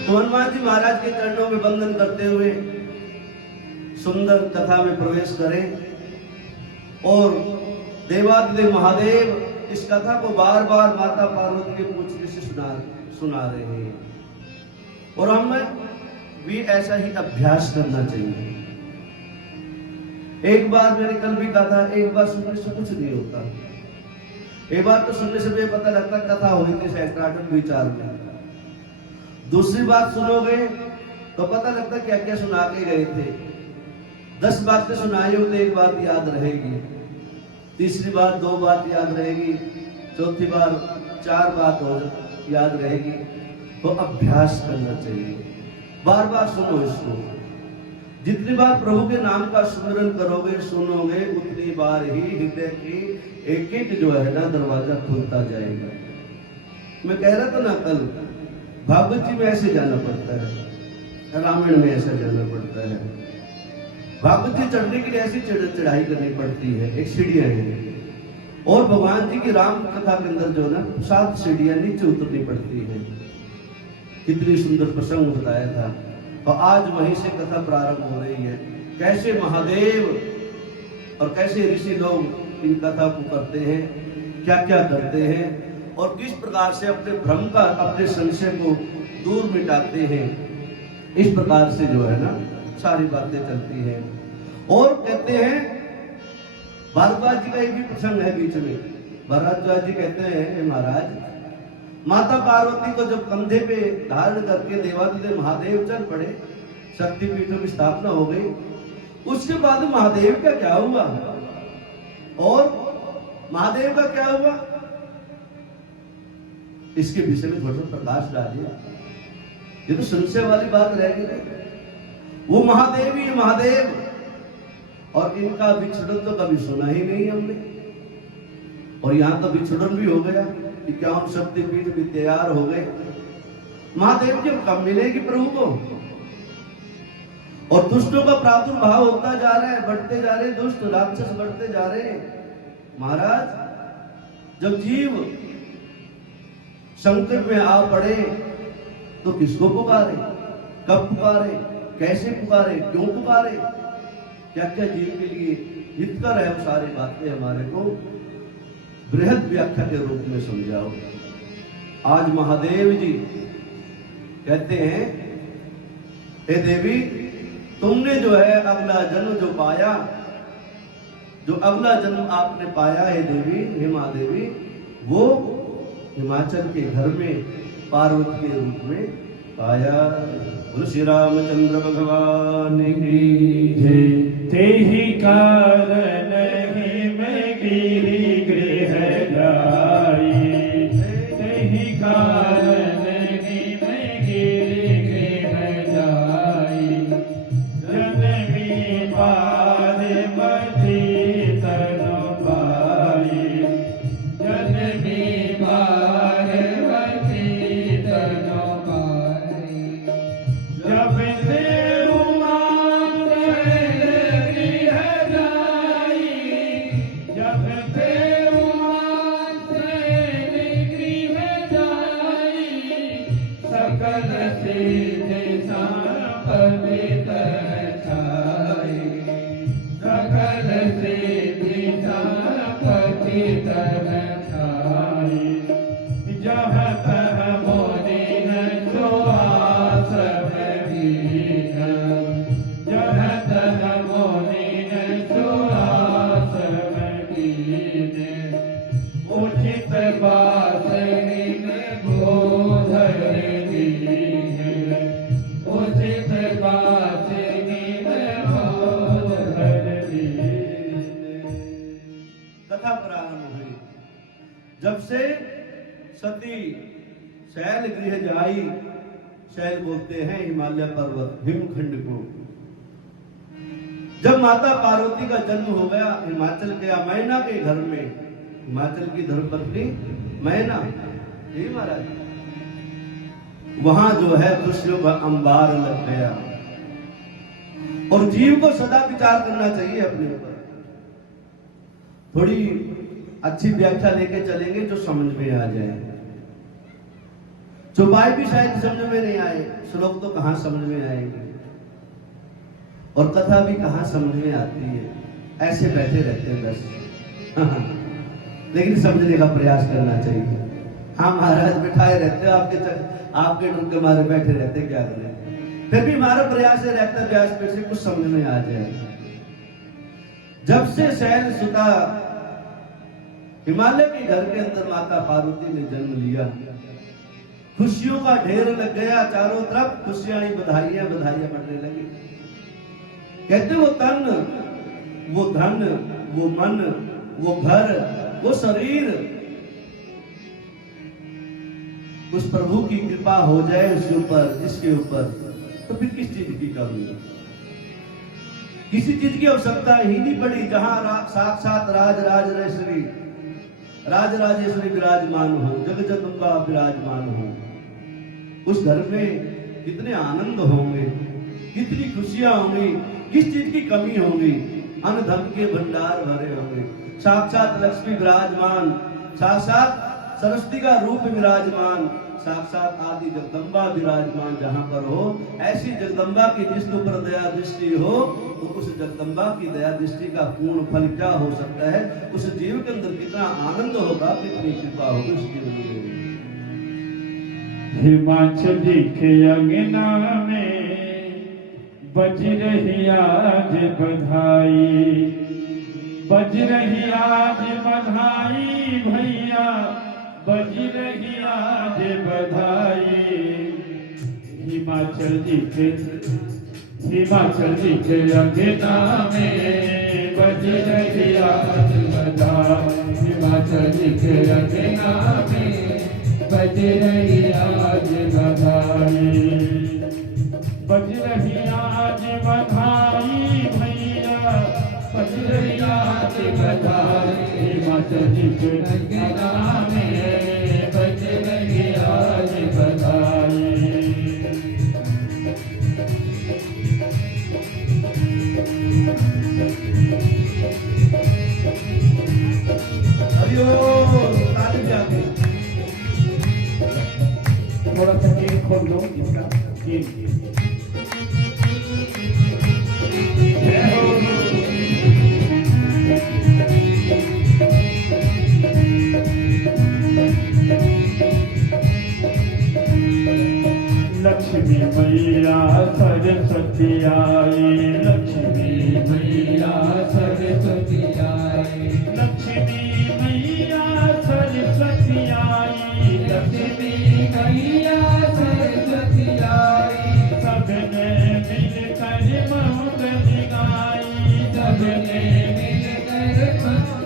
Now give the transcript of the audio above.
तो हनुमान जी महाराज के चरणों में वंदन करते हुए सुंदर कथा में प्रवेश करें और देवादिदेव महादेव इस कथा को बार बार माता पार्वती के पूछने से सुना रहे हैं और हमें भी ऐसा ही अभ्यास करना चाहिए। एक बार मैंने कल भी कहा था, एक बार सुनने से कुछ नहीं होता। एक बार तो सुनने से मुझे पता लगता कथा हुई थी सैकड़ाटन विचार में। दूसरी बात सुनोगे तो पता लगता क्या क्या सुना के गए थे। 10 बातें सुनाई हो तो एक बात याद रहेगी, तीसरी बार 2 बात याद रहेगी, चौथी बार 4 बात हो याद रहेगी। तो अभ्यास करना चाहिए, बार बार सुनो इसको। जितनी बार प्रभु के नाम का स्मरण करोगे सुनोगे उतनी बार ही हृदय की एक एक जो है ना दरवाजा खुलता जाएगा। मैं कह रहा था ना कल, भागवत जी में ऐसे जाना पड़ता है, रामायण में ऐसा जाना पड़ता है। भागवत जी चढ़ने के लिए ऐसी चढ़ाई करनी पड़ती है, एक सीढ़ियां हैं। और भगवान जी की राम कथा के अंदर जो ना 7 सीढ़ियां नीचे उतरनी पड़ती है। कितनी सुंदर प्रसंग बताया था। और आज वहीं से कथा प्रारंभ हो रही है, कैसे महादेव और कैसे ऋषि लोग इन कथा को करते हैं, क्या क्या करते हैं और किस प्रकार से अपने भ्रम का, अपने संशय को दूर मिटाते हैं। इस प्रकार से जो है ना सारी बातें चलती हैं। और कहते हैं भारद्वाज जी का एक भी प्रसंग है बीच में। भारद्वाज जी कहते हैं महाराज, माता पार्वती को जब कंधे पे धारण करके देवादिदेव महादेव चल पड़े, शक्तिपीठों की स्थापना हो गई, उसके बाद महादेव का क्या हुआ और महादेव का क्या हुआ, इसके विषय में थोड़ा सा प्रकाश डालिए। ये तो संशय वाली बात रहेगी ना। वो महादेव ही महादेव और इनका विछड़न तो कभी सुना ही नहीं हमने। और यहां तो विछड़न भी हो गया, 51 शक्तिपीठ भी तैयार हो गए। महादेव जी कब मिलेगी प्रभु को। और दुष्टों का प्रादुर्भाव होता जा रहा है, बढ़ते जा रहे हैं, दुष्ट राक्षस बढ़ते जा रहे हैं। महाराज जब जीव संकट में आ पड़े तो किसको पुकारे, कब पुकारे, कैसे पुकारे, क्यों पुकारे, क्या क्या जीव के लिए हितकर है, वो सारी बातें हमारे को बृहद व्याख्या के रूप में समझाओ। आज महादेव जी कहते हैं, हे देवी तुमने जो है अगला जन्म जो पाया, जो अगला जन्म आपने पाया है देवी, हे महादेवी, वो हिमाचल के घर में पार्वती के रूप में पाया। बोलो श्री रामचंद्र भगवान की जय। ते ही कारण ही मैं गिरी गृह जाई, ते ही कारण ही मैं गिरी गृह जाई। जनमी पार्वती तनु पाई, जनमी पार्वती तनु पाई। जब देव मात्र गृह जाई, जब देव मात्र गृह जाई। सकल सिद्धि संपत्ति छाई, सकल सिद्धि संपत्ति छाई। जहाँ तह मोरी न सुहास दीन, जहाँ तह मोरी न सुहास दीन। उचित बासनी गोधर दीन, उचित बासनी गोधर दीन। कथा प्रारंभ हुई। जब से सती शैल गृह जाई, शैल बोलते हैं हिमालय पर्वत हिमखंड को। जब माता पार्वती का जन्म हो गया हिमाचल के मैना के घर में, हिमाचल की धर्मपत्नी मैना, जी महाराज, वहां जो है खुशियों का अंबार लग गया। और जीव को सदा विचार करना चाहिए अपने ऊपर। थोड़ी अच्छी व्याख्या लेके चलेंगे जो समझ में आ जाए। चौपाई भी शायद समझ में नहीं आए, श्लोक तो कहाँ समझ में आएंगे, और कथा भी कहाँ समझ में आती है। ऐसे बैठे रहते हैं बस। लेकिन समझने का प्रयास करना चाहिए। हाँ महाराज बिठाए रहते हो, आपके डर के मारे बैठे रहते, क्या करें। फिर भी हमारा प्रयास ये रहता है व्यासपीठ से कुछ समझ में आ जाए। जब से शैल सुता हिमालय के घर के अंदर माता पार्वती ने जन्म लिया, खुशियों का ढेर लग गया चारों तरफ, खुशियां बधाइयां बधाइयां बढ़ने लगी। कहते वो तन, वो धन, वो मन, वो घर, वो शरीर, उस प्रभु की कृपा हो जाए उसके ऊपर, जिसके ऊपर, तो फिर किस चीज की कमी, किसी चीज की आवश्यकता ही नहीं पड़ी। जहां साक्षात राज राजेश्वरी विराजमान हो, जग जगदम्बा विराजमान हो, उस घर में कितने आनंद होंगे, कितनी खुशियां होंगी, किस चीज की कमी होगी। अन्न धन के भंडार भरे होंगे, साक्षात लक्ष्मी विराजमान, साक्षात सरस्वती का रूप विराजमान, साक्षात आदि जगदम्बा विराजमान जहां पर हो, ऐसी जगदम्बा की जिसके ऊपर दया दृष्टि हो, तो उस जगदम्बा की दया दृष्टि का पूर्ण फल क्या हो सकता है, उस जीव के अंदर कितना आनंद होगा, कितनी कृपा होगी उस जीव में। हिमाचल के अंगना में बज रही आज बधाई, बज रही आज बधाई भैया, बज रही आज बधाई। हिमाचल जी के अंगना में बज रही आज बधाई, हिमाचल जी के अंगना में बज रही आज बधाई, बज रही आज बधाई भैया, बज रही आज बधाई। हिमाचल जी के अंगना में बज रही आज बधाई। थोड़ा सा केक खोल दो इसका केक। लक्ष्मी मैया सरस्वती आई, लक्ष्मी मैया सरस्वती आई, लक्ष्मी मैया सरस्वती आई, लक्ष्मी मैया सरस्वती आई। सबने मिलकर मौज गाई, सबने मिलकर